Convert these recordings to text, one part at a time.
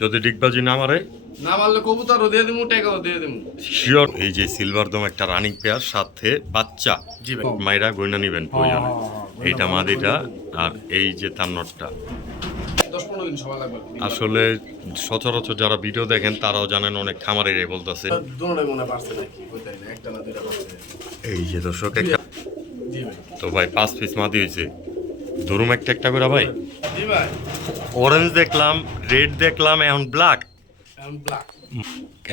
যদি ডিগবাজি না মারে? না মারলে কবুতরও দিয়ে দিমু টেকাও দিয়ে দিমু। শিওর এই যে সিলভার দম একটা রানিং পেয়ার সাথে বাচ্চা জি ভাই। মাইরা গয়না নিবেন প্রয়োজনে। হ্যাঁ, হ্যাঁ, হ্যাঁ, এইটা মাদিটা আর এই যে তার নটটা। দশ পনেরো দিন সময় লাগবে। আসলে সচরাচর যারা ভিডিও দেখেন তারাও জানেন অনেক খামারের এই বলতেছে। দুটোটাই মনে পারছে নাকি? ওইটাই না একটা না দুইটা পারছে এই যে দর্শক একটা জি ভাই। তো ভাই পাঁচ পিস মাদি হয়েছে ধরুম একটা একটা করে ভাই। অরেঞ্জ দেখলাম রেড দেখলাম এখন ব্ল্যাক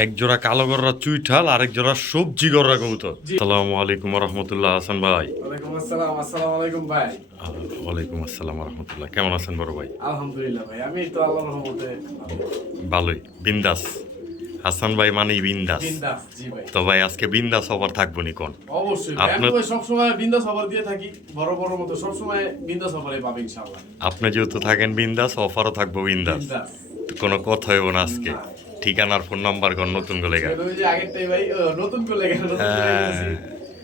এক জোড়া কালো গররা চুইঠাল আরেক জোড়া সবজি গররা কবুতর। জি। আসসালামু আলাইকুম রহমতুল্লাহ হাসান ভাই। ওয়ালাইকুম আসসালাম আসসালামু আলাইকুম ভাই। ওয়ালাইকুম আসসালাম রহমতুল্লাহ কেমন আছেন বড় ভাই? আলহামদুলিল্লাহ ভাই আমি তো আল্লাহর রহমতে ভালোই বিন্দাস। হাসান ভাই মানেই বিন্দাস। তো ভাই আজকে বিন্দাস অফার থাকব নি কোন? অবশ্যই আপনার- সবসময় বিন্দাস অফার দিয়ে থাকি বড় বড় মতো সবসময় বিন্দাস অফারে পাবে ইনশাআল্লাহ। আপনি যেহেতু থাকেন বিন্দাস অফারও থাকব বিন্দাস। কোনো কথা হইব না আজকে। ঠিকানার ফোন নাম্বার কোন নতুন গলে গেল ওই যে আগেরটাই ভাই নতুন নতুন করে হ্যাঁ।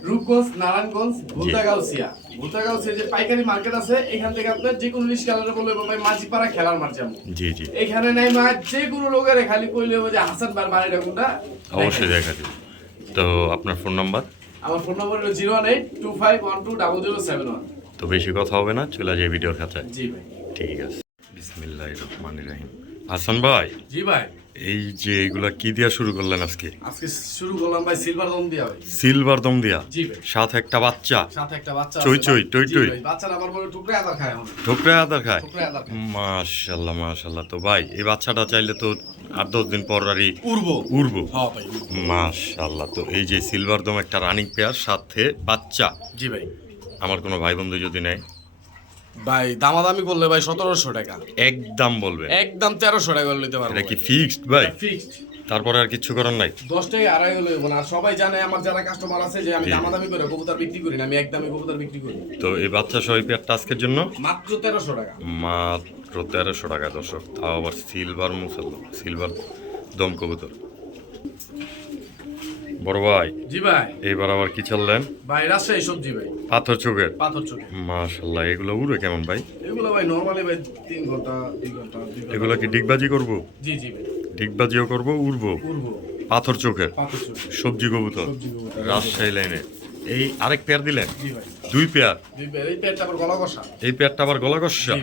রূপগঞ্জ নারায়ণগঞ্জ ভুলতাগাউসিয়া। যে পাইকারি মার্কেট আছে এখান থেকে আপনার যে কোনো কালারে ভাই মাঝিপাড়া খেলার মাঠ যাব। জি জি। এখানে নাই মা যে কোনো লোকের খালি কইলে যে হাসান বার বাড়িটা কোনটা অবশ্যই দেখা যাবে তো আপনার ফোন নাম্বার আমার ফোন নম্বর হলো zero one eight two five one two double zero seven one. তো বেশি কথা হবে না চলে যায় ভিডিওর খাতায়। জি ভাই। ঠিক আছে। বিসমিল্লাহ রহমান রাহিম। হাসান ভাই? জি ভাই। এই যে এগুলা কি দিয়া শুরু করলেন আজকে? আজকে শুরু করলাম ভাই সিলভার দম দিয়া ভাই। সিলভার দম দিয়া? জি ভাই। সাথে একটা বাচ্চা? সাথে একটা বাচ্চা চই চই, টই টই। বাচ্চারা আমার বলে টুকরে আদার খায় টুকরে আদা খায়? মাশাল্লাহ মাশাল্লাহ তো ভাই এই বাচ্চাটা চাইলে তো আট দশ দিন পর আরই উড়বো। উড়বো। হ্যাঁ ভাই উড়বো। তো এই যে সিলভার দম একটা রানিং পেয়ার সাথে বাচ্চা। জি ভাই। আমার কোনো ভাই বন্ধু যদি নেয় ভাই দামাদামি করলে ভাই সতেরোশো টাকা। একদম বলবে। একদম তেরোশো টাকা করে নিতে পারব এটা কি ফিক্সড ভাই? ফিক্সড তারপরে আর কিছু করার নাই? দশ টাকা আড়াই হলে না। সবাই জানে আমার যারা কাস্টমার আছে যে আমি দামাদামি করে কবুতর বিক্রি করি না আমি একদমই কবুতর বিক্রি করি। তো এই বাচ্চা সহ পেয়ারটা আজকের জন্য? মাত্র তেরোশো টাকা। মাত্র তেরোশো টাকা দর্শক। তাও আবার সিলভার মুসল সিলভার দম কবুতর। বড় ভাই। জি ভাই। এইবার আবার কি চললেন ভাই রাজশাহী সবজি ভাই। পাথর চোখের? পাথর চোখে মাশাল্লাহ এগুলো উড়ে কেমন ভাই? এগুলো ভাই নর্মালি ভাই তিন ঘণ্টা দুই ঘণ্টা এগুলো কি ডিগবাজি করব? জি জি ভাই। ডিগবাজিও করব উড়বো? পাথর চোখের? সবজি কবুতর? রাজশাহী লাইনে। এই আরেক পেয়ার দিলেন? দুই পেয়ার? এই পেয়ারটা আবার গলা কষা এই পেয়ারটা আবার গলা কষা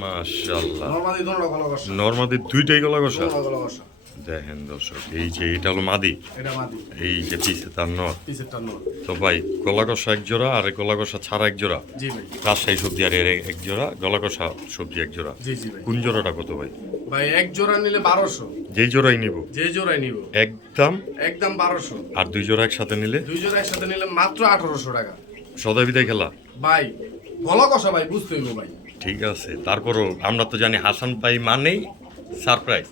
মাশাল্লাহ। নর্মালি দুটো গলা কষা নর্মাদি দুইটাই গলা কষা দেখেন দর্শক এই যে এটা হলো মাদি। এই যে পিছে তার নর তো ভাই গলা কষা এক জোড়া আর গলা কষা ছাড়া এক জোড়া? রাজশাহী সবজি আর এর এক জোড়া গলা কষা সবজি এক জোড়া। কোন জোড়াটা কত ভাই? ভাই এক জোড়া নিলে বারোশো। যেই জোড়াই নিব। যে জোড়াই নিব। একদম? একদম বারোশো। আর দুই জোড়া একসাথে নিলে? দুই জোড়া একসাথে নিলে মাত্র আঠারোশো টাকা। সদা বিদায় খেলা? ভাই গলা কষা ভাই বুঝতে হইব ভাই। ঠিক আছে তারপরও আমরা তো জানি হাসান ভাই মানেই সারপ্রাইজ।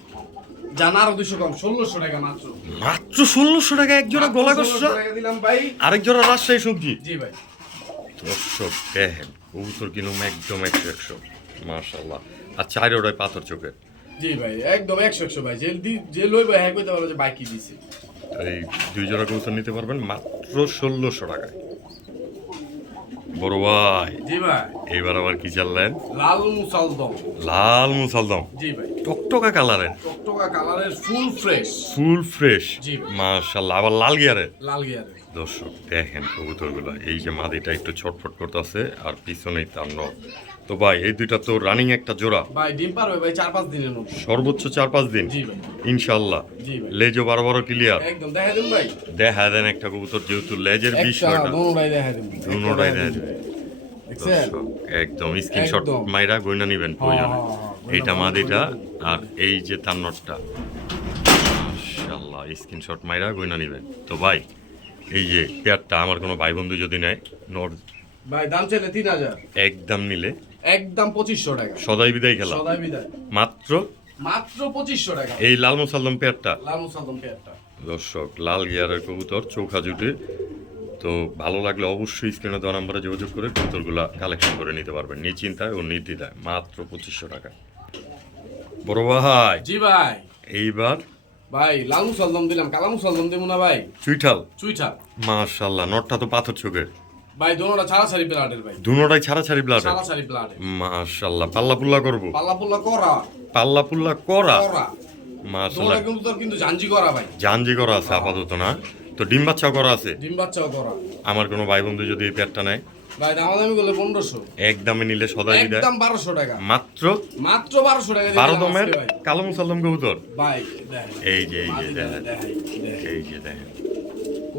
জানা আরও দুশো কম ষোলোশো টাকা মাত্র। মাত্র ষোলোশো টাকা এক জোড়া গলা কষা? দিলাম ভাই। আরেক জোড়া রাজশাহী সবজি? জি ভাই। দর্শক দেখেন কবুতর কিনুম একদম একশো একশো। মার্শাল্লাহ আর চার পাথর চোখের জি ভাই একদম একশো একশো ভাই। যে যে লই ভাই হ্যাঁ কইতে পারব যে বাইকই দিছে। এই দুই জোড়া কবুতর নিতে পারবেন মাত্র ষোলোশো টাকায়। বড় ভাই। জি ভাই। এইবার আবার কি চাললেন? লাল মুসালদম। লাল মুসালদম। জি ভাই। টকটকা কালারের। টকটকা কালারের ফুল ফ্রেশ। ফুল ফ্রেশ। জি। মার্শাল্লাহ আবার লাল গিয়ারের। লাল গিয়ারের। দর্শক দেখেন কবুতরগুলো। এই যে মাদিটা একটু ছটফট করতেছে আর পিছনেই তার নখ। তো ভাই এই দুইটা তো রানিং একটা জোড়া। ভাই ডিম পারবে ভাই চার পাঁচ দিনের মধ্যে। সর্বোচ্চ চার পাঁচ দিন? জি ভাই। ইনশাল্লাহ জি ভাই। লেজও বারো বারো ক্লিয়ার একদম দেখা দিন ভাই। দেখা দেন একটা কবুতর যেহেতু লেজের বিষয়টা দোনোটাই দেখা দিন দুনোটাই দেখা দিন। একদম স্ক্রিনশট। মাইরা গয়না নিবেন প্রয়োজনে হ্যাঁ, হ্যাঁ, হ্যাঁ, এইটা মাদিটা আর এই যে তার নটটা মাশাআল্লাহ স্ক্রিনশট মাইরা গয়না নিবেন। তো ভাই এই যে পেয়ারটা আমার কোনো ভাই বন্ধু যদি নেয় নর ভাই দাম চাইলে তিন হাজার। একদম নিলে একদম পঁচিশশো টাকা। সদাই বিদায় খেলা। সদাই বিদায়। মাত্র? মাত্র পঁচিশশো টাকা। এই লাল মুসাল্লাম পেয়ারটা? লাল মুসালদম পেয়ারটা। দর্শক লাল গিয়ারের কবুতর চৌখা জুটে। তো ভালো লাগলে অবশ্যই স্ক্রিনে দেওয়া নাম্বারে যোগাযোগ করে কবুতরগুলা কালেকশন করে নিতে পারবেন। নিশ্চিন্তায় ও নির্দ্বিধায়। মাত্র পঁচিশশো টাকা। বড় ভাই। জি ভাই। এইবার? ভাই লাল মুসালদম দিলাম। কালা মুসালদম দিব না ভাই? চুইঠাল। চুইঠা মাশাল্লাহ নটটা তো পাথর চোখের। ভাই দোনোটা ছাড়া ছাড়ি প্লাটের ভাই। দুনোটাই ছাড়া ছাড়ি ব্লাড ছাড়া ছাড়ি প্লাটের মাশাল্লাহ পাল্লা পুল্লা করব? পাল্লা পুল্লা করা। পাল্লা পুল্লা করা। করা মাশাআল্লাহ দুটো কবুতর কিন্তু জাঞ্জি করা ভাই। জানজি করা আছে আপাতত না? তো ডিম বাচ্চাও করা আছে? ডিম বাচ্চাও করা। আমার কোনো ভাই বন্ধু যদি এই পেয়ারটা নেয়? ভাই দামাদামি করলে পনেরোশো। এক দামে নিলে সদাই একদম বারোশো টাকা। মাত্র? মাত্র বারোশো টাকা বারো দমের কালো মুসাল্লাম কবুতর? ভাই এই যে এই যে দেখেন। এই যে দেখেন।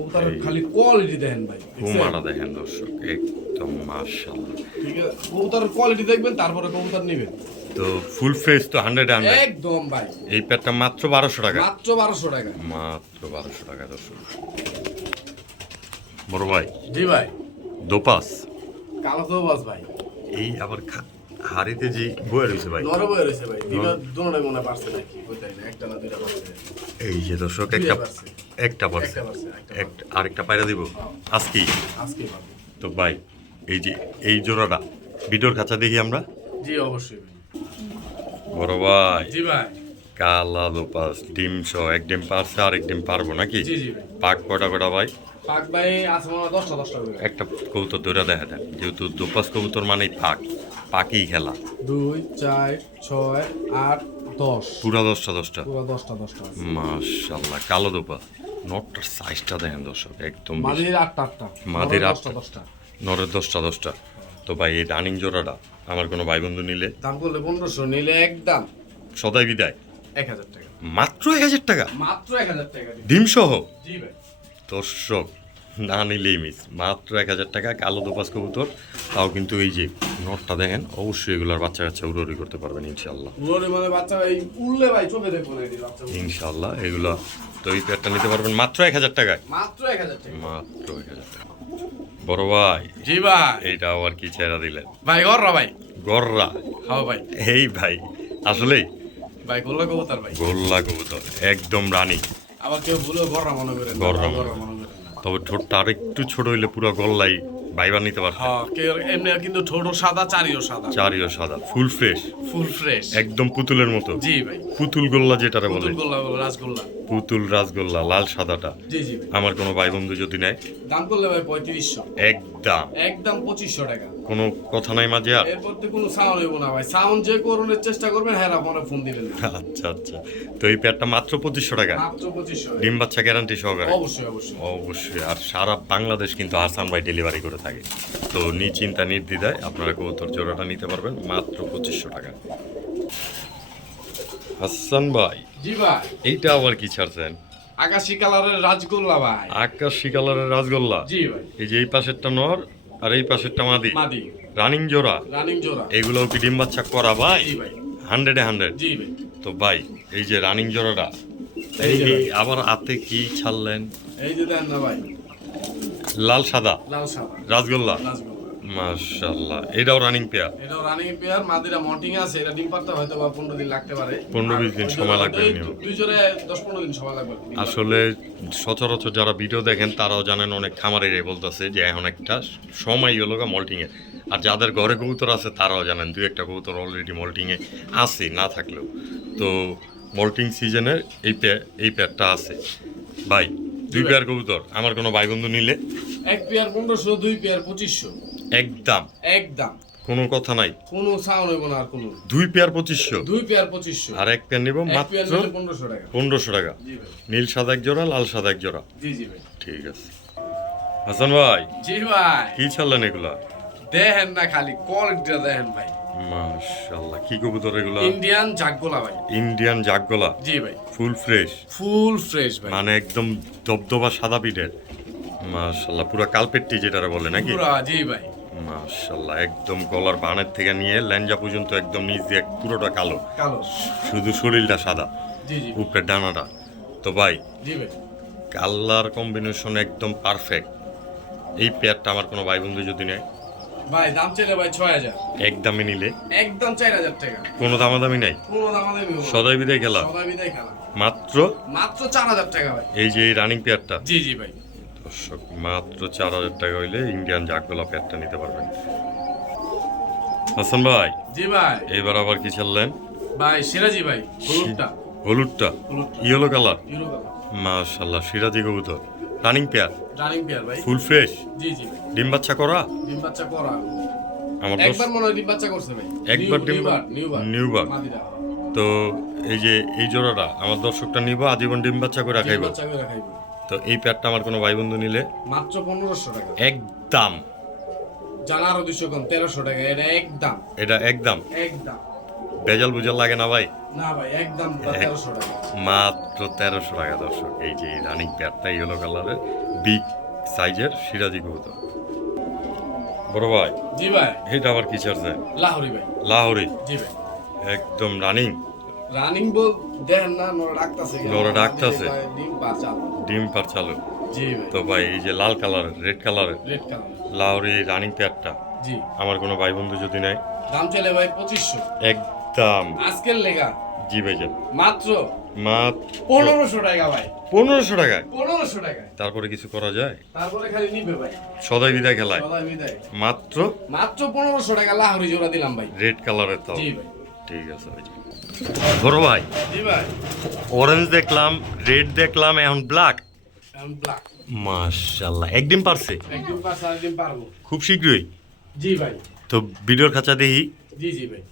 এই। খালি কোয়ালিটি দেখেন ভাই? কুমারা দেখেন দর্শক একদম মার্শাল্লাহ ঠিক আছে কবুতরের কোয়ালিটি দেখবেন তারপরে কবুতর নেবেন। তো ফুল ফ্রেশ তো হান্ড্রেড হান্ড্রেড একদম ভাই। এই প্যাডটা মাত্র বারোশো টাকা। মাত্র বারোশো টাকা। মাত্র বারোশো টাকা দর্শক। বড় ভাই জি ভাই। দোপাস। কালো বাস ভাই। এই আবার খা- হাড়িতে যে বয়ে রয়েছে ভাই? নরম রয়েছে ভাই। দুটোটাই মনে পারছে নাকি? একটা না দুইটা পারছে এই যে দর্শক একটা একটা পারছে একটা আরেকটা পায়রা দিব। আজকেই। আজকে তো ভাই এই যে এই জোড়াটা ভিডিওর খাঁচা দেখি আমরা? জি অবশ্যই বড় ভাই। জি ভাই। কালা দোপাস ডিম সহ এক ডিম পারছে আর এক ডিম পারব নাকি? জি জি পাক কটা কটা ভাই? পাক ভাই আছে দশটা দশটা একটা কবুতর ধরে দেখা দেন যেহেতু দোপাস কবুতর মানেই পাক। পাকি খেলা। দুই চার ছয় আট দশ। পুরা দশটা দশটা? পুরো দশটা দশটা মাশাল্লাহ কালো দোপাস নটটার সাইজটা দেখেন দর্শক একদম। মাদির আটটা আটটা। মাদির আটটা। দশটা দশটা। নরের দশটা দশটা। তো ভাই এই রানিং জোড়াটা আমার কোনো ভাই বন্ধু নিলে? দাম করলে পনেরোশো নিলে একদম। সদাই বিদায়। এক হাজার টাকা। মাত্র এক হাজার টাকা? মাত্র এক হাজার টাকা ডিম সহ দর্শক না নিলেই মিস মাত্র এক হাজার টাকা কালো দোপাস কবুতর। তাও কিন্তু এই যে নটটা দেখেন অবশ্যই এগুলোর বাচ্চা কাচ্চা উড়ি করতে পারবেন ইনশাল্লাহ মানে ইনশাল্লাহ এগুলো তো এই প্যাডটা নিতে পারবেন মাত্র এক হাজার টাকায়। মাত্র এক হাজার টাকা। মাত্র এক হাজার টাকা। বড় ভাই জি ভাই। এইটা আবার কি ছেড়া দিলেন। ভাই গররা ভাই। গররা? হাও ভাই। এই ভাই আসলেই? ভাই গোল্লা কবুতর ভাই। গোল্লা কবুতর একদম রানী। আবার কেউ ভুলে গররা মনে করে গররা তবে ঠোঁটটা আর একটু ছোট হইলে পুরো গল্লাই। বাইবার নিতে পারতেন হ্যাঁ এমনি কিন্তু ঠোঁটও সাদা চারিও সাদা। চারিও সাদা ফুল ফ্রেশ। Full fresh. একদম পুতুলের মতো। জি ভাই। পুতুল গোল্লা যেটারে বলে। পুতুল গোল্লা রাসগোল্লা। পুতুল রাসগোল্লা লাল সাদাটা। জি জি আমার কোনো ভাই বন্ধু যদি নেয়? দাম করলে ভাই পঁয়ত্রিশশো। একদম। একদম পঁচিশশো টাকা। কোনো কথা নাই মাঝে আর? এরপর তো কোনো সাউন্ড হইব না ভাই। সাউন্ড যে করণের চেষ্টা করবেন হ্যাঁ আমার ফোন দিবেন আচ্ছা আচ্ছা। তো এই প্যাডটা মাত্র পঁচিশশো টাকা? মাত্র পঁচিশশো ডিম বাচ্চা গ্যারান্টি সহকারে? অবশ্যই অবশ্যই। অবশ্যই। আর সারা বাংলাদেশ কিন্তু হাসান ভাই ডেলিভারি করে থাকে। তো নিশ্চিন্তা নির্দ্বিধায় আপনারা কবুতর জোড়াটা নিতে পারবেন মাত্র পঁচিশশো টাকা। হাসান ভাই জি ভাই। এইটা আবার কি ছাড়ছেন? আকাশি কালারের রাজগোল্লা ভাই। আকাশি কালারের রাসগোল্লা জি ভাই। এই যে এই পাশেরটা নর আর এই পাশেরটা মাদি। মাদি। রানিং জোড়া? রানিং জোড়া। এগুলোও কি ডিম বাচ্চা করা ভাই? জি ভাই। হান্ড্রেডে হান্ড্রেড? জি ভাই। তো ভাই এই যে রানিং জোড়াটা এই। আবার হাতে কি ছাড়লেন? এই যে দেন না ভাই। লাল সাদা? লাল সাদা। রাজগোল্লা মাশাল্লাহ এটাও রানিং পেয়ার এটাও রানিং পেয়ার মাদিরা মন্টিং আছে এটা ডিম পারতে হয়তো বা পনেরো দিন লাগতে পারে। 15 দিন আর সময় লাগবে দুই জোড়ে দশ পনেরো দিন সময় লাগবে। আসলে সচরাচর যারা ভিডিও দেখেন তারাও জানেন অনেক খামারের বলতেছে যে এখন একটা সময় হলো মল্টিং এর আর যাদের ঘরে কবুতর আছে তারাও জানেন দুই একটা কবুতর অলরেডি মল্টিং এ আছে না থাকলেও। তো মল্টিং সিজনের এই এই পেয়ারটা আছে। ভাই দুই পেয়ার কবুতর। আমার কোনো ভাই বন্ধু নিলে? এক পেয়ার পনেরোশো দুই পেয়ার পঁচিশশো। একদম। একদম। কোনো কথা নাই? কোনো সাউন্ড হইব না আর কোনো। দুই পেয়ার পঁচিশশো? দুই পেয়ার পঁচিশশো। আর এক পেয়ার নিব মাত্র পনেরোশো টাকা। পনেরোশো টাকা। নীল সাদা এক জোড়া লাল সাদা এক জোড়া। জি জি ভাই। ঠিক আছে। হাসান ভাই জি ভাই। কি ছাড়লেন এগুলা? দেখেন না খালি কোয়ালিটিটা দেখেন ভাই। মাশাল্লাহ কি কবুতর এগুলা? ইন্ডিয়ান জাগগোলা ভাই। ইন্ডিয়ান জাগগলা? জি ভাই। ফুল ফ্রেশ ফুল ফ্রেশ ভাই। মানে একদম দবদবা সাদা পিঠের। মাশাল্লাহ পুরো কালপেটটি যেটারে বলে নাকি? পুরা জি ভাই। মাশাল্লাহ একদম গলার বানের থেকে নিয়ে ল্যাঞ্জা পর্যন্ত একদম নিচ দিয়ে পুরোটা কালো। কালো। শুধু শরীরটা সাদা জি জি। উপরের ডানাটা। তো ভাই জি ভাই। কালার কম্বিনেশন একদম পারফেক্ট এই পেয়ারটা আমার কোনো ভাই বন্ধু যদি নেয় ভাই দাম চাইলে ভাই ছয় হাজার। একদমই নিলে? একদম চার হাজার টাকা। কোনো দামাদামি নাই? কোনো সদাই বিদায় খেলা? সবাই বিদায় খেলা। মাত্র? মাত্র চার হাজার টাকা ভাই। এই যে এই রানিং পেয়ারটা জি জি ভাই। দর্শক মাত্র চার হাজার টাকা হইলে ইন্ডিয়ান জাগগোলা পেয়ারটা নিতে পারবেন। হাসান ভাই জি ভাই। এবার আবার কি ছাড়লেন? ভাই সিরাজি ভাই হলুদটা। হলুদটা? ইয়েলো কালার ইউরো কালার মাশাল্লাহ সিরাজি কবুতর। রানিং পেয়ার রানিং পেয়ার ভাই। ফুল ফ্রেশ জি জি। ভাই ডিম বাচ্চা করা? ডিম বাচ্চা করা। আমার একবার মনে হয় ডিম বাচ্চা করছে ভাই। একবার ডিম নিউবার নিউবার। তো এই যে এই জোড়াটা আমার দর্শকটা নিব আজীবন ডিম বাচ্চা করে ডিম খাইব। বাচ্চা করে খাইবো। তো এই প্যাডটা আমার কোনো ভাই বন্ধু নিলে? মাত্র পনেরোশো টাকা। একদম। জানা আরও দুশো কম তেরোশো টাকা। এটা একদম। এটা একদম। একদম। বেজাল বুজাল লাগে না ভাই? না ভাই একদম মাত্র তেরোশো টাকা দর্শক। এই যে রানিং প্যাডটা ইয়েলো কালারের বিগ সাইজের সিরাজি কবুতর। বড় ভাই জি ভাই। এটা আবার কি চার্জে লাহোরি ভাই। লাহোরি? জি ভাই। একদম রানিং রানিং বল দেখেন না নড়া ডাকতাছে নড়া ডাকতাছে। ডিম পা চাল। ডিম পার চালু। জি ভাই। তো ভাই এই যে লাল কালারের রেড কালারের রেড কালার লাহোরি রানিং প্যাডটা জি। আমার কোনো ভাই বন্ধু যদি নাই দাম চলে ভাই পঁচিশশো। একদম আজকের লেগা। জি ভাইজান। মাত্র? মাত্র পনেরোশো টাকা ভাই। পনেরোশো টাকা পনেরোশো টাকা তারপরে কিছু করা যায়? তারপরে খালি নিবে ভাই। সদাই বিদায় খেলায়? সবাই বিদায়। মাত্র? মাত্র পনেরোশো টাকা লাহোরি জোড়া দিলাম ভাই। রেড কালারের তো। জি ভাই। ঠিক আছে ভাই বড় ভাই জি ভাই। অরেঞ্জ দেখলাম রেড দেখলাম এখন ব্ল্যাক ব্ল্যাক মাশাল্লাহ একদিন পারছে? একদিন পাঁচ সাড়ে পারব। খুব শীঘ্রই? জি ভাই। তো ভিডিওর খাঁচা দেখি। জি জি ভাই।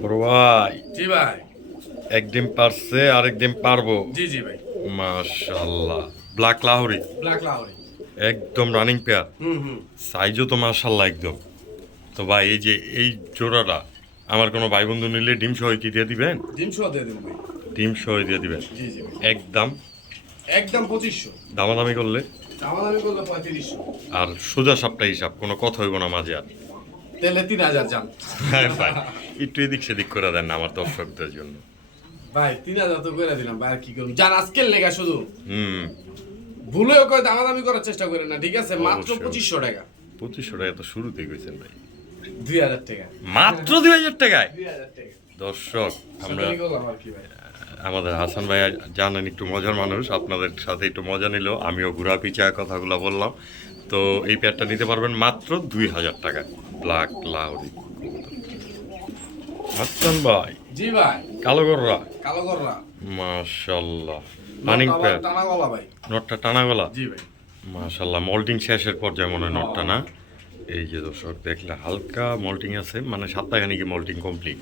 বড় ভাই। জি ভাই। একদিন পারছে আরেকদিন পারব। জি জি ভাই। মাশাল্লাহ ব্ল্যাক লাহোরি ব্ল্যাক লাহোরি একদম রানিং পেয়ার হুম হুম। সাইজও তো মাশাল্লাহ একদম। তো ভাই এই যে এই জোড়াটা আমার কোনো ভাই বন্ধু নিলে ডিম সহ কি দিয়ে দিবেন? ডিম সহ দিয়ে দেবো ভাই। ডিম সহ দিয়ে দিবেন? জি জি একদম? একদম পঁচিশশো। দামাদামি করলে? দামা দামি করলে পঁয়ত্রিশশো। আর সোজা সাপটা হিসাব কোনো কথা হইব না মাঝে আর। তেলে তিন হাজার যান হ্যাঁ ভাই। একটু এদিক সেদিক করে দেন না আমার দর্শকদের জন্য। ভাই তিন হাজার তো করে দিলাম ভাই কি করুন যান আজকের লেগা শুধু। হুম। ভুলেও কয় দামাদামি করার চেষ্টা করেন না ঠিক আছে? মাত্র পঁচিশশো টাকা। পঁচিশশো টাকা তো শুরুতেই গেছেন ভাই। দুই হাজার টাকা। মাত্র দুই হাজার টাকায়? দর্শক আমরা আমাদের হাসান ভাই জানেন একটু মজার মানুষ আপনাদের সাথে একটু মজা নিল আমিও ঘোরা পিছায় কথাগুলো বললাম। তো এই প্যাডটা নিতে পারবেন মাত্র দুই হাজার টাকা। ব্ল্যাক লাউরি হাসান ভাই। জি ভাই। কালো গররা। কালো মাশাল্লাহ। রানিং প্যাড টানা গলা ভাই। নটটা টানা গলা? জি ভাই। মাশাল্লাহ মল্টিং শেষের পর্যায়ে মনে হয় নটটা না? এই যে দর্শক দেখলে হালকা মল্টিং আছে মানে সাতটাখানিকে মল্টিং কমপ্লিট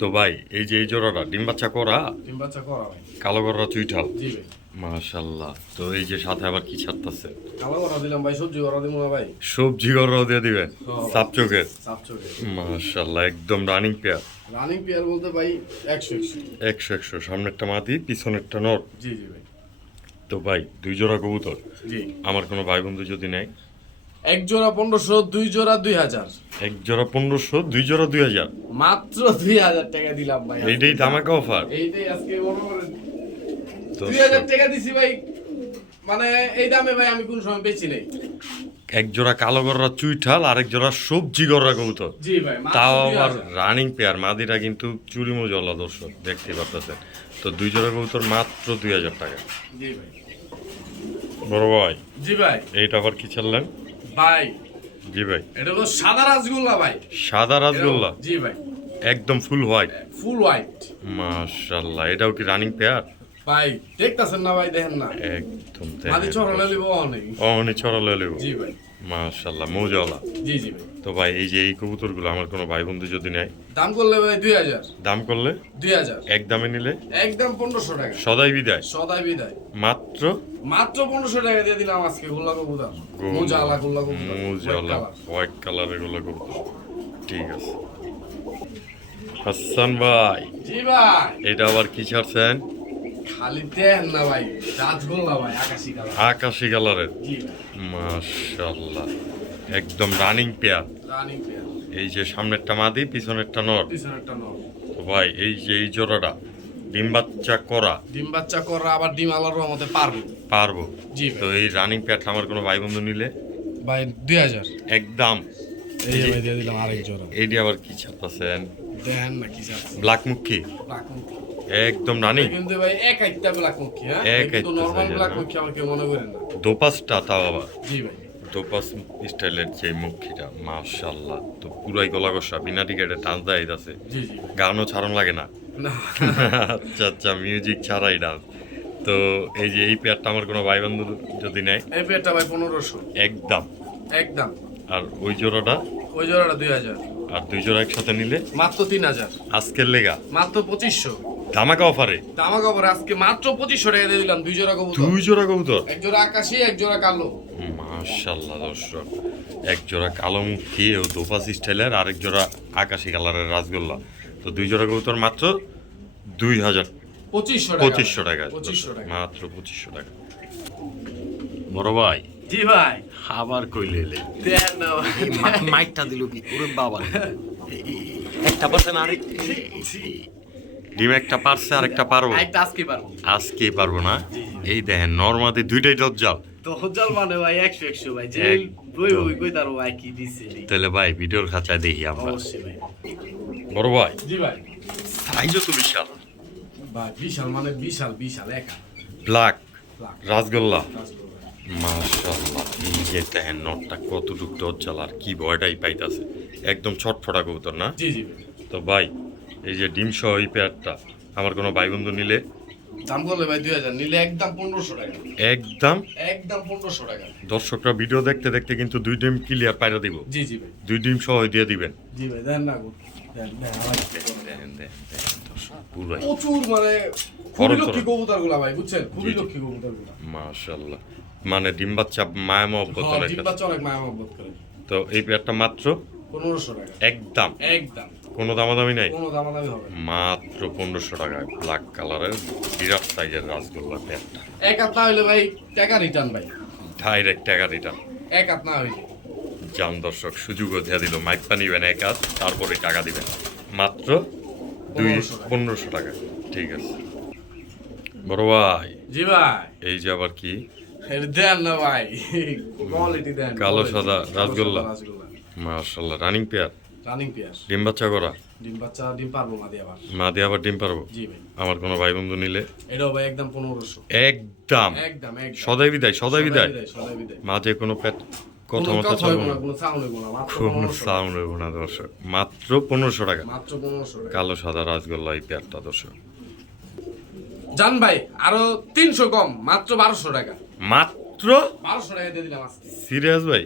তো ভাই এই যে এই জোড়াটা ডিম বাচ্চা করা? ডিম বাচ্চা করা ভাই। কালো গররা চুইঠাল জি ভাই। মাশাল্লাহ তো এই যে সাথে আবার কি ছাড়তেছে? কালো করা দিলাম ভাই সবজি করা দিব না ভাই? সবজি গররাও দিয়ে দিবেন। সাপ চোখে? মাশাল্লাহ একদম রানিং পেয়ার রানিং পেয়ার বলতে ভাই একশো একশো। একশো একশো। সামনেরটা মাটি পিছনেরটা নট জি জি ভাই। তো ভাই দুই জোড়া কবুতর। জি। আমার কোনো ভাই বন্ধু যদি নেয়? এক জোড়া পনেরোশো দুই জোড়া দুই হাজার। এক জোড়া পনেরোশো দুই জোড়া দুই হাজার। মাত্র দুই হাজার টাকা দিলাম ভাই। এইটাই ধামাকা অফার এইটাই আজকে দুই হাজার টাকা দিছি ভাই। মানে এই দামে ভাই আমি কোন সময় বেচি নেই। এক জোড়া কালো গররা চুইঠাল আরেক জোড়া সবজি গররা কবুতর। মাত্র তাও 2000 আবার রানিং পেয়ার মাদিরা কিন্তু চুরি মজলা দর্শক দেখতে পারতেছেন। তো দুই জোড়া কবুতর মাত্র দুই হাজার টাকা। বড় ভাই জি ভাই। এইটা আবার কি ছাড়লেন? ভাই জি ভাই। এটা হলো সাদা রাসগোল্লা ভাই। সাদা রাসগোল্লা জি ভাই। একদম ফুল হোয়াইট ফুল হোয়াইট মাশাল্লাহ এটাও কি রানিং পেয়ার ভাই দেখতাছেন না ভাই দেখেন না। একদম মাদি চড়ানো লিব অনেক। অনেক ছড়ালে লেবু। জি ভাই। মাশাল্লাহ মৌজাওয়ালা। জি জি ভাই। তো ভাই এই যে এই কবুতরগুলো আমার কোনো ভাই বন্ধু যদি নেয়? দাম করলে ভাই দুই হাজার। দাম করলে? দুই হাজার। এক দামে নিলে? একদম পনেরোশো টাকা। সদাই বিদায়? সদাই বিদায়। মাত্র? মাত্র পনেরোশো টাকা দিয়ে দিলাম আজকে গোল্লা কবুতর। মোজালা গোল্লা কবুতর। মৌজাওয়ালা হোয়াইট কালারেরগুলো কবুতর। ঠিক আছে। হাসান ভাই। জি ভাই। এটা আবার কি ছাড়ছেন? খালি দেন না ভাই রাজগোল্লা ভাই আকাশি কালার। আকাশি কালারের জি মাশাল্লাহ একদম রানিং পেয়ার রানিং পেয়ার এই যে সামনেরটা মাদি পিছনেরটা নর। পিছনে একটা নর। তো ভাই এই যে এই জোড়াটা ডিম বাচ্চা করা। ডিম বাচ্চা করা আবার ডিম আলার রহমতে পারব। পারব। জি তো এই রানিং পেয়ারটা আমার কোনো ভাই বন্ধু নিলে? ভাই দুই হাজার। একদম। এই যে দিয়ে দিলাম আরেক জোড়া। এইটি আবার কি ছাড়তেছেন? দেখেন না কি চাচ্ছে ব্ল্যাক মুখী ব্ল্যাক মুখী একদম রানিং। কিন্তু ভাই এক একটা ব্ল্যাক মুখী হ্যাঁ? এক একটা নরমাল ব্ল্যাক হ্যাঁ। মুখী আমার কেউ মনে করেন না। দোপাসটা তাও আবার। জি ভাই। দোপাস স্টাইলের যে মুখিটা মাশাল্লাহ তো পুরাই গলা কষা বিনা টিকেটে ডান্স দেয় আছে জি জি। গানও ছাড়ন লাগে না। না। আচ্ছা আচ্ছা মিউজিক ছাড়াই ডান্স তো এই যে এই পেয়ারটা আমার কোনো ভাই বন্ধু যদি নেয়? এই পেয়ারটা ভাই পনেরোশো। একদম। একদম। আর ওই জোড়াটা? ওই জোড়াটা দুই হাজার। আর দুই জোড়া একসাথে নিলে? মাত্র তিন হাজার। আজকের লেগা? মাত্র পঁচিশশো। ধামাকা অফারে? জামা কাপড় আজকে মাত্র পঁচিশশো টাকা দিয়ে দিলাম দুই জোড়া কবুতর। দুই জোড়া কবুতর? এক জোড়া আকাশি এক জোড়া কালো। মাশাল্লাহ দর্শক এক জোড়া কালো মুখী ও দোপাস স্টাইলের আরেক জোড়া আকাশি কালারের রাসগোল্লা। তো দুই জোড়া কবুতর মাত্র দুই হাজার পঁচিশশো টাকা। পঁচিশশো টাকা মাত্র পঁচিশশো টাকা। বড় ভাই জি ভাই। আবার কইলে এলে। মাইকটা দিল কি? ওরে বাবা। একটা পারছেন আরেক ডিম একটা পারছে পারব। একটা আজকে পারব। আজকে পারব না? এই দেখেন নর্মাদি দুইটাই দজ্জাল। দহজাল মানে ভাই একশো একশো ভাই। যে বই বই কই তার ভাই কি দিছে তাহলে ভাই ভিডিওর খাঁচায় দেখি আমরা। অবশ্যই ভাই। বড় ভাই। জি ভাই। সাইজও তো বিশাল। ভাই বিশাল মানে বিশাল বিশাল একা। ব্ল্যাক. রাসগোল্লা। যে দেখেন নটটা কতটুক দজ্জাল আর কি ভয়টাই পাইতাছে। একদম ছটফটা কবুতর না? জি জি তো ভাই এই যে ডিম সহ এই পেয়ারটা আমার কোনো ভাই বন্ধু নিলে? দাম করলে ভাই দুই হাজার নিলে একদম পনেরোশো টাকা। একদম? একদম পনেরোশো টাকা। দর্শকরা ভিডিও দেখতে দেখতে কিন্তু দুই ডিম ক্লিয়ার পাইরা দিব। জি জি ভাই। দুই ডিম সহ দিয়ে দিবেন। জি ভাই দেন না প্রচুর মানে খুবই লক্ষ্মী কবুতরগুলা ভাই বুঝছেন? খুবই জি, জি। লক্ষ্মী কবুতরগুলা মাশাল্লাহ মানে ডিম বাচ্চা মায়া মহব্বত হ্যাঁ ডিম বাচ্চা অনেক মায়া মহব্বত করে। তো এই পেয়ারটা মাত্র? পনেরোশো টাকা। একদম। একদম। কোনো দামাদামি নাই? কোনো দামাদামি হবে মাত্র পনেরোশো টাকায় ব্ল্যাক কালারের বিরাট সাইজের রাসগোল্লা পেয়ারটা। এক হাত না হইলে ভাই টাকা রিটার্ন ভাই। ডাইরেক্ট টাকা রিটার্ন এক হাত না হইলে। জান দর্শক সুযোগও দিয়ে দিল। মাইকটা নিবেন এক হাত তারপরে টাকা দিবেন। মাত্র দুই পনেরোশো টাকা। ঠিক আছে। বড় ভাই। জি ভাই। এই যে আবার কি? দেন না ভাই। কোয়ালিটি দেন কালো সাদা রাসগোল্লা মার্শাল্লাহ রানিং পেয়ার রানিং পেয়ার ডিম বাচ্চা করা? ডিম বাচ্চা ডিম পারব না দিয়ে আবার। মা দিয়ে আবার ডিম পারব? জি ভাই। আমার কোনো ভাই বন্ধু নিলে? এটাও ভাই একদম পনেরোশো। একদম। একদম সদাই বিদায় সদাই বিদায়। বিদায় মাঝে কোনো পেট কথা মতো চলবো না। না কোনো সাউন্ড হইব না মাত্র পনেরোশো দর্শক। মাত্র টাকা। মাত্র পনেরোশো কালো সাদা রাসগোল্লা এই পেয়ারটা দর্শক। জান ভাই আরও তিনশো কম মাত্র বারোশো টাকা। মাত্র? বারোশো টাকা দিয়ে দিলাম সিরিয়াস ভাই?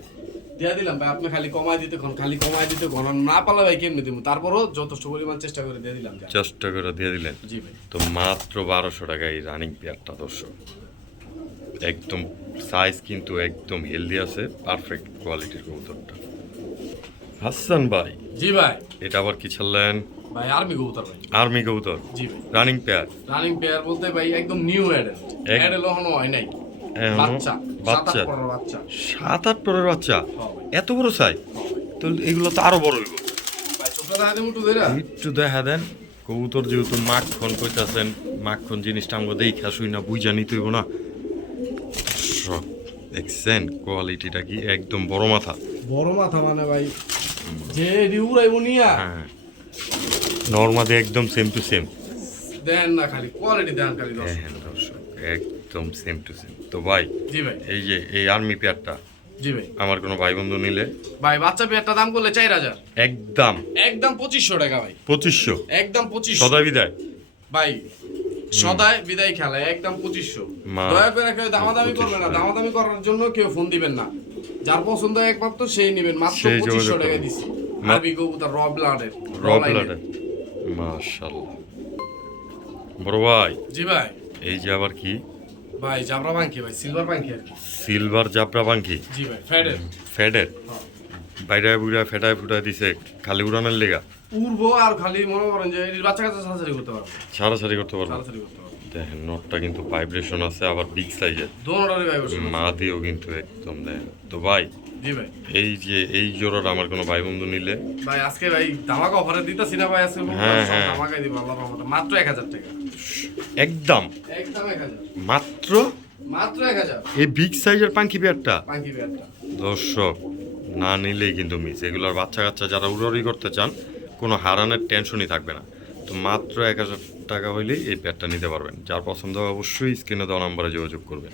দিয়ে দিলাম ভাই আপনি খালি কমাই দিতে কোন খালি কমাই দিতে কোন না পারলে ভাই কেমনি দিব? তারপরও যথেষ্ট পরিমাণ চেষ্টা করে দিয়ে দিলাম চেষ্টা করে দিয়ে দিলেন? জি ভাই। তো মাত্র বারোশো টাকা এই রানিং পেয়ারটা দর্শক। একদম সাইজ কিন্তু একদম হেলদি আছে পারফেক্ট কোয়ালিটির কবুতরটা। হাসান ভাই জি ভাই। এটা আবার কি ছাড়লেন? ভাই আর্মি কবুতর ভাই। আর্মি কবুতর? জি ভাই। রানিং পেয়ার রানিং পেয়ার বলতে ভাই একদম নিউ অ্যাডেল অ্যাডেল হয় নাই। বাচ্চা বাচ্চা। সাত আট পরের বাচ্চা? এত বড় সাইজ তো এগুলো তো আরও বড় হইব। দেখা একটু দেখা দেন। কবুতর যেহেতু মাখন কইতাছেন মাখন জিনিসটা আমাকে দেখা শুই না বুঝা নিতে হইব না। দেখছেন কোয়ালিটিটা কি একদম বড় মাথা। বড় মাথা মানে ভাই যে রিউরাইব নিয়া। হ্যাঁ। নর্মাদি একদম সেম টু সেম দেন না খালি কোয়ালিটি দেন খালি দর্শক। একদম সেম টু সেম তো ভাই জি ভাই। এই যে এই আর্মি পেয়ারটা জি ভাই। আমার কোনো ভাই বন্ধু নিলে? ভাই বাচ্চা পেয়ারটা দাম করলে চার হাজার। একদম। একদম পঁচিশশো টাকা ভাই। পঁচিশশো? একদম পঁচিশশো। সদা বিদায়। ভাই সদায় বিদায় খেলা একদম পঁচিশশো। দয়া করে কেউ দামাদামি করবে না 2500 দামাদামি করার জন্য কেউ ফোন দিবেন না। যার পছন্দ একমাত্র সেই নেবেন। মাত্র পঁচিশশো টাকা। দিছি। আরবি কবুতর র ব্লাডের র ব্লাডের মাশাল্লাহ বড় ভাই। জি ভাই। এই যে আবার কি? ভাই জাবরা ভাই সিলভার পাঙ্কি আর কি। সিলভার জাবরা পাঙ্কি জি ভাই ফ্যাডের ফেডের বাইরে বুড়া ফেটায় ফুটায় দিছে খালি উড়ানের লেগা? উড়বো আর খালি মনে করেন যে বাচ্চা কাছে সারাসারি করতে পারব। সারাসারি করতে পারব? সারাসারি করতে পারব। দেখেন নটটা কিন্তু ভাইব্রেশন আছে আবার বিগ সাইজের দোনোটারই ভাইব্রেশন বসে মা দিয়েও কিন্তু একদম দেখেন। তো ভাই এই যে এই জোড়ার আমার কোনো ভাই বন্ধু নিলে। ভাই আজকে ভাই ধামাকা অফারে দিতেছি না ভাই আজকে হ্যাঁ, হ্যাঁ। ধামাকাই দিব আল্লাহ রহমতে। মাত্র এক হাজার টাকা। একদম। একদম এক হাজার। মাত্র? মাত্র এক হাজার। এই বিগ সাইজের পাঙ্কি পেয়ারটা পাঙ্কি পেয়ারটা দর্শক না নিলেই কিন্তু মিস এগুলোর বাচ্চা কাচ্চা যারা উড়াউড়ি করতে চান কোনো হারানোর টেনশনই থাকবে না। তো মাত্র এক হাজার টাকা হইলেই এই প্যাডটা নিতে পারবেন। যার পছন্দ অবশ্যই স্ক্রিনে দেওয়া নাম্বারে যোগাযোগ করবেন।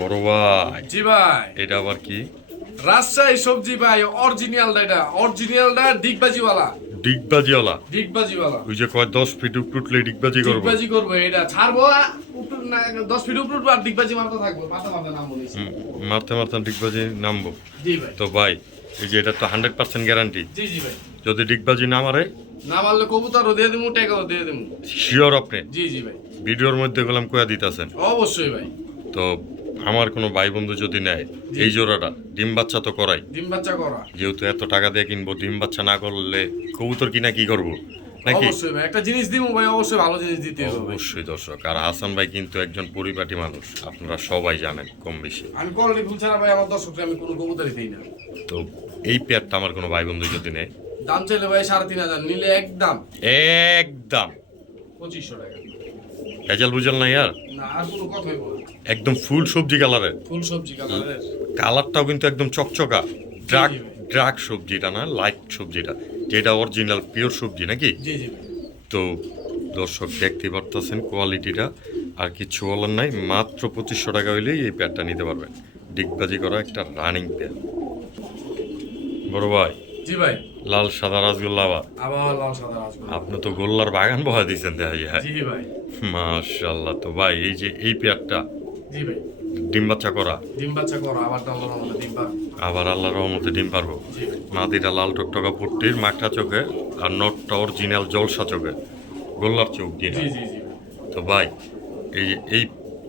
বড় ভাই। জি ভাই। এটা আবার কি? রাজশাহী সবজি ভাই অরিজিনালটা এটা। অরিজিনালটা ডিগবাজিওয়ালা? ডিগবাজিওয়ালা। ডিগবাজিওয়ালা। ওই যে কয় দশ ফিট উঠলে ডিগবাজি করব। ডিগবাজি করব এটা ছাড়বো দশ ফিট উপর আর দিকবাজি মারতে থাকব। মাথা মাথা নাম বলিস হুম, মারতে মারতে ডিগবাজি নামবো। জি ভাই। তো ভাই এই যে এটা তো হান্ড্রেড পার্সেন্ট গ্যারান্টি জি জি ভাই। যদি ডিগবাজি না মারে? না মারলে কবুতরও দিয়ে দিমু টাকাও দিয়ে দিমু। শিওর আপনি? জি জি ভাই। ভিডিওর মধ্যে গেলাম কয়া দিতেছেন? অবশ্যই ভাই। তো আমার কোনো ভাই বন্ধু যদি নেয় এই জোড়াটা ডিম বাচ্চা তো করাই। ডিম বাচ্চা করা। যেহেতু এত টাকা দিয়ে কিনবো ডিম বাচ্চা না করলে কবুতর কিনা কি করব? নাকি? অবশ্যই ভাই একটা জিনিস দিমু ভাই অবশ্যই ভালো জিনিস দিতে হবে। অবশ্যই দর্শক আর হাসান ভাই কিন্তু একজন পরিপাটি মানুষ আপনারা সবাই জানেন কম বেশি। আমি কোয়ালিটি ফুল ছাড়া ভাই আমার দর্শককে আমি কোনো কবুতরই দিই না। তো এই পেয়ারটা আমার কোনো ভাই বন্ধু যদি নেয়? দাম চাইলে ভাই সাড়ে তিন হাজার নিলে একদম একদম। পঁচিশশো টাকা। ভেজাল বুঝাল নাই আর? একদম ফুল সবজি কালারের। ফুল সবজি কালারের। কালারটাও কিন্তু একদম চকচকা। ড্রাগ ড্রাগ সবজিটা না লাইট সবজিটা। যেটা অরিজিনাল পিওর সবজি নাকি? তো দর্শক দেখতে পারতেছেন কোয়ালিটিটা আর কিছু বলার নাই মাত্র পঁচিশশো টাকা হইলেই এই প্যাডটা নিতে পারবেন। ডিগবাজি করা একটা রানিং প্যাড বড় ভাই। জি ভাই। লাল সাদা রাসগোল্লা আবার। আবার লাল সাদা আপনি তো গোল্লার বাগান বহা দিয়েছেন দেখা যায় জি ভাই। মাশাল্লাহ তো ভাই এই যে এই পেয়ারটা জি ভাই। ডিম বাচ্চা করা। ডিম বাচ্চা করো আবার আল্লাহর রহমতে ডিম পারো আবার আল্লাহর রহমতে ডিম পারব মাদিটা লাল টকটকা পুট্টির মাকড়া চোখে আর নটটা অরিজিনাল জলসা চোখে। গোল্লার চোখ দিয়ে তো ভাই এই যে এই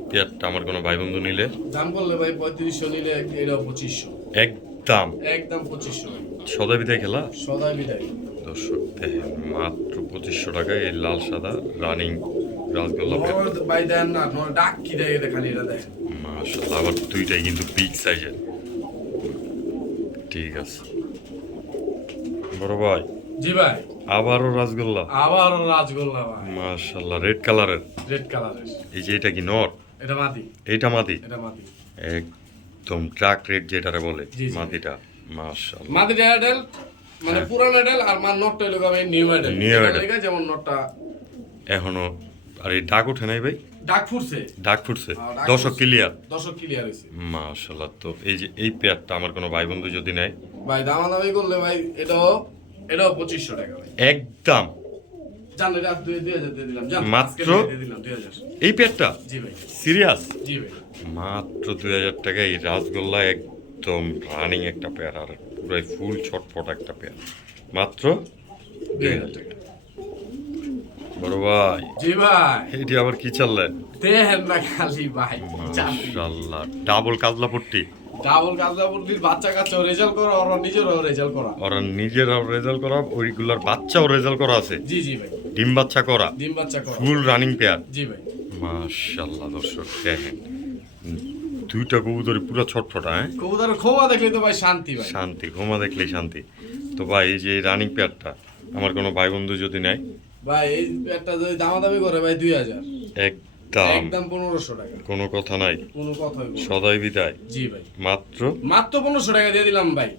পেয়ারটা আমার কোনো ভাই বন্ধু নিলে? দাম করলে ভাই পঁয়ত্রিশশো নিলে এটা পঁচিশশো। একদম। একদম পঁচিশশো। সদাই বিদায় খেলা? সদাই বিদায়। দর্শক দেখেন মাত্র পঁচিশশো টাকায় এই লাল সাদা রানিং নর ভাই দেন না ডাক কি দেয় এটা খালি এটা দেয় মাশাল্লাহ আবার দুইটাই কিন্তু বিগ সাইজের ঠিক আছে। বড় ভাই জি ভাই। আবারও রাসগোল্লা? আবার রাজগোল্লা ভাই। মাশাল্লাহ রেড কালারের রেড কালারের এই যে এটা কি নর? এটা মাদি এটা মাটি। একদম ট্রাক রেড যেটারে বলে। মাদিটা মাশাল্লাহ মাটি এডেল মানে হ্যাঁ। পুরান আর মার নটটা হলো আমি নিউ এডেল New Adel। যেমন নটটা এখনও আর এই ডাক ওঠে নাই ভাই? ডাক ফুটছে। ডাক ফুটছে। ফুটছে। ক্লিয়ার দর্শক ক্লিয়ার হয়েছে। মাশাল্লাহ তো এই যে এই পেয়ারটা আমার কোনো ভাই বন্ধু যদি নেয়? ভাই দামাদামি করলে ভাই এটাও এটাও পঁচিশশো টাকা ভাই। একদম। এটা মাত্র? এই পেয়ারটা? সিরিয়াস মাত্র দুই হাজার টাকা এই রাসগোল্লা একদম রানিং একটা পেয়ার আর পুরাই ফুল ছটফট একটা পেয়ার মাত্র দুই হাজার টাকা। বড় ভাই। জি ভাই। এটি আবার কি চাললেন না খালি ভাই মাশাল্লাহ ডাবল কাজলা পট্টি। ডাবল গাজদাপুরটির বাচ্চা কাচ্চা রেজাল্ট করা ওরা নিজেরও রেজাল্ট করা। ওরা নিজেরাও রেজাল্ট করা ওইগুলার বাচ্চাও রেজাল্ট করা আছে। জি জি ভাই। ডিম বাচ্চা করা। ডিম বাচ্চা করা। ফুল রানিং পেয়ার জি ভাই। মাশাল্লাহ দর্শক দেখেন। দুইটা কবুতরি পুরো ছটফটা হ্যাঁ? কবুতরের খোমা দেখলে তো ভাই শান্তি ভাই। শান্তি ঘুমা দেখলেই শান্তি। তো ভাই এই যে রানিং পেয়ারটা আমার কোনো ভাই বন্ধু যদি নেয়? ভাই এই একটা যদি দামাদামি করে ভাই দুই হাজার। একদম। একদম পনেরোশো টাকা। কোনো কথা নাই। কোনো না। সদাই বিদায়। জি ভাই। মাত্র? মাত্র পনেরোশো টাকা দিয়ে দিলাম ভাই।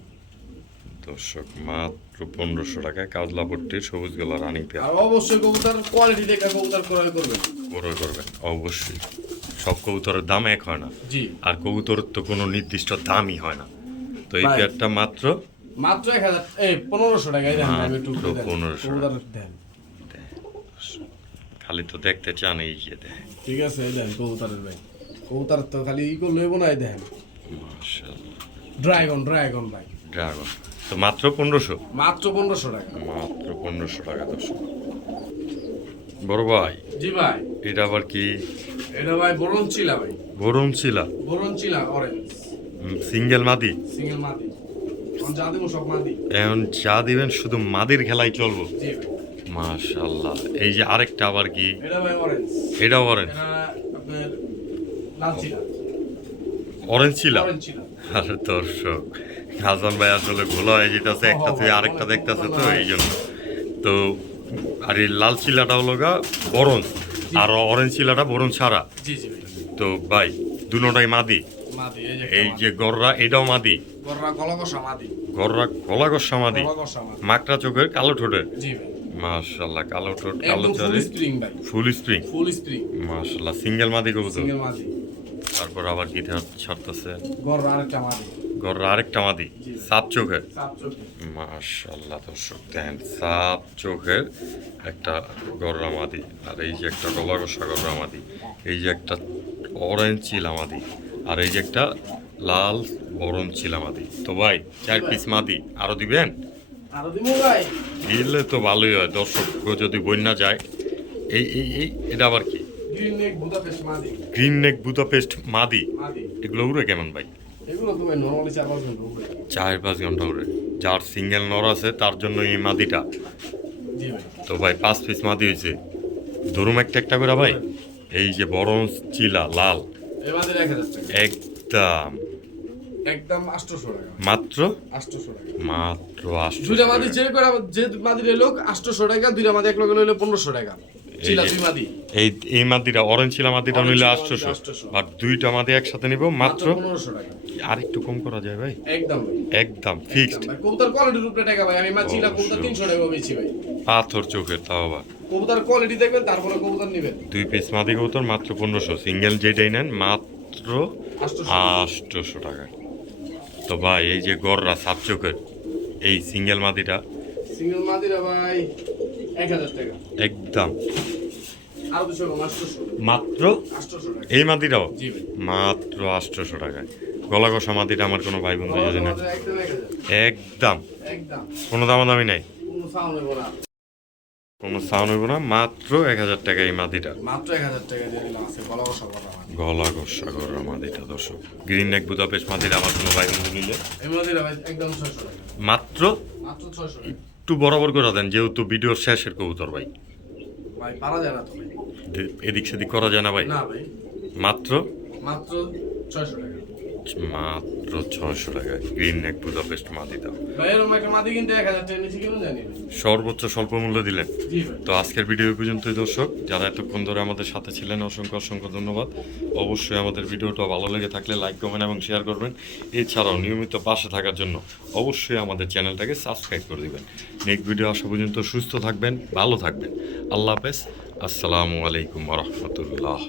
দর্শক মাত্র পনেরোশো টাকায় কাজলা পট্টির সবুজ গলা রানিং পেয়ার আর অবশ্যই কবুতর কোয়ালিটি দেখে কবুতর ক্রয় করবেন। ক্রয় করবেন অবশ্যই। সব কবুতরের দাম এক হয় না। জি। আর কবুতরের তো কোনো নির্দিষ্ট দামই হয় না। তো এই। পেয়ারটা মাত্র? মাত্র এক হাজার এই পনেরোশো টাকায় দেন আমি একটু মাত্র দেন। 1500 কবুতর দেন। খালি তো দেখতে চান এই যে দেখ ঠিক আছে দেন কবুতরের ভাই। কবুতর তো খালি ই করলে না দেন। ড্রাগন ড্রাগন ভাই। ড্রাগন। তো মাত্র পনেরোশো? মাত্র পনেরোশো টাকা। মাত্র পনেরোশো টাকা দর্শক। বড় ভাই। জি ভাই। এটা আবার কি? এটা ভাই বরণ চিলা ভাই বরণ চিলা অরেঞ্জ সিঙ্গেল মাদি? সিঙ্গেল মাদি। এখন যা দেবো সব মাদি। এখন যা দিবেন শুধু মাদির খেলাই চলবো? জি এই যে আরেকটা আবার কি? এটা ভাই অরেঞ্জ এটা আপনার লাল চিলা অরেঞ্জ ছিলা অরেঞ্জ চিলা আর দর্শক হাসান ভাই আসলে ভুল হয়ে যেতেছে একটা তুই আরেকটা দেখতেছে তো এই জন্য। তো আর এই লাল চিলাটা হলো গা বরঞ্জ আর অরেঞ্জ চিলাটা বরঞ্জ ছাড়া। জি জি তো ভাই দুটাই মাদি। এই যে গররা। এটাও মাদি। গররা গলা কষা মাদি। মাকড়া চোখের কালো ঠোঁটে। জি মাশাল্লাহ কালো ঠোঁট কালো একদম ফুল স্প্রিং ফুল স্প্রিং ফুল মাশাল্লাহ সিঙ্গেল মাদি কবুতর। সিঙ্গেল মাদি। তারপর আবার কি ছাড়তেছে। গররা আরেকটা মাদি। গররা আরেকটা মাদি। সাপ চোখের। মাশাল্লাহ দর্শক দেন সাপ চোখের একটা গররা মাদি আর এই যে একটা গলা কষা গররা মাদি এই যে একটা অরেঞ্জ চিলামাদি আর এই যে একটা লাল বরণ চিলামাদি তো ভাই চার পিস মাদি আরও দিবেন? দিলে তো ভালোই হয় দর্শক যদি বন্যা যায় এই এই এই এটা আবার কি? গ্রিন নেক বুদাপেস্ট মাদি। এগুলো উড়ে কেমন ভাই? এগুলো চার পাঁচ ঘণ্টা উপরে চার পাঁচ ঘণ্টা উড়ে যার সিঙ্গেল নর আছে তার জন্য এই মাদিটা। জি ভাই। তো ভাই পাঁচ পিস মাদি হয়েছে ধরুম একটা একটা করে ভাই। এই যে বড় চিলা লাল। একদম। একদম আটশোশো টাকা। মাত্র? আটশোশো টাকা। মাত্র আটশো দুইটা মাদি যে করে যে মাদি রইল আটশোশো টাকা দুইটা মাদি এক লগে লইলো পনেরোশো টাকা। এই এই মাদিটা অরেঞ্জ চিলা মাদিটা নিলে আটশোশো। আর দুইটা মাদি একসাথে নিব মাত্র আর একটু কম করা যায় ভাই। একদম একদম ফিক্সড কবুতর কোয়ালিটির উপরে টাকা ভাই আমি কবুতর অবশ্যই। তিনশো টাকা বেচি ভাই। পাথর চোখের তাও আবার। কবুতর কোয়ালিটি দেখবেন তারপরে কবুতর নেবেন। দুই পিস মাদি কবুতর মাত্র পনেরোশো। সিঙ্গেল যেটাই নেন মাত্র আটশোশো। আটশোশো টাকা। তো ভাই এই যে গররা সাপ চোখের এই সিঙ্গেল মাদিটা সিঙ্গেল মাদিরা ভাই এক হাজার টাকা। একদম। মাত্র এই মাদিটাও মাত্র আটশোশো টাকায়। গলা কষা মাদিটা আমার কোনো ভাই বন্ধু যদি না একদম কোনো দামাদামি নাই। কোনো সাউন্ড হইব না। মাত্র এক হাজার টাকা এই মাদিটা মাত্র এক হাজার টাকা দিয়ে দিলাম আছে গলা ঘষা গররা মাদিটা দর্শক। গ্রিন নেক বুদাপেশ মাদিটা আমার কোনো ভাই বন্ধু নিলে। এই মাদিরা ভাই একদম ছয়শো মাত্র? মাত্র ছয়শো টাকা। একটু বরাবর করে দেন যেহেতু ভিডিওর শেষের কবুতর ভাই। ভাই পারা যায় না তো এদিক সেদিক করা যায় না ভাই? না ভাই। মাত্র? মাত্র ছয়শো টাকা। মাত্র ছয়শো টাকা গ্রিন নেক ভাই এরকম একটা মাদি কেন সর্বোচ্চ স্বল্প মূল্য দিলেন। তো আজকের ভিডিও পর্যন্তই দর্শক। যারা এতক্ষণ ধরে আমাদের সাথে ছিলেন অসংখ্য অসংখ্য ধন্যবাদ। অবশ্যই আমাদের ভিডিওটা ভালো লেগে থাকলে লাইক কমেন্ট এবং শেয়ার করবেন। এছাড়াও নিয়মিত পাশে থাকার জন্য অবশ্যই আমাদের চ্যানেলটাকে সাবস্ক্রাইব করে দিবেন। নেক্সট ভিডিও আসা পর্যন্ত সুস্থ থাকবেন ভালো থাকবেন। আল্লাহ হাফেজ। আসসালামু আলাইকুম রহমতুল্লাহ।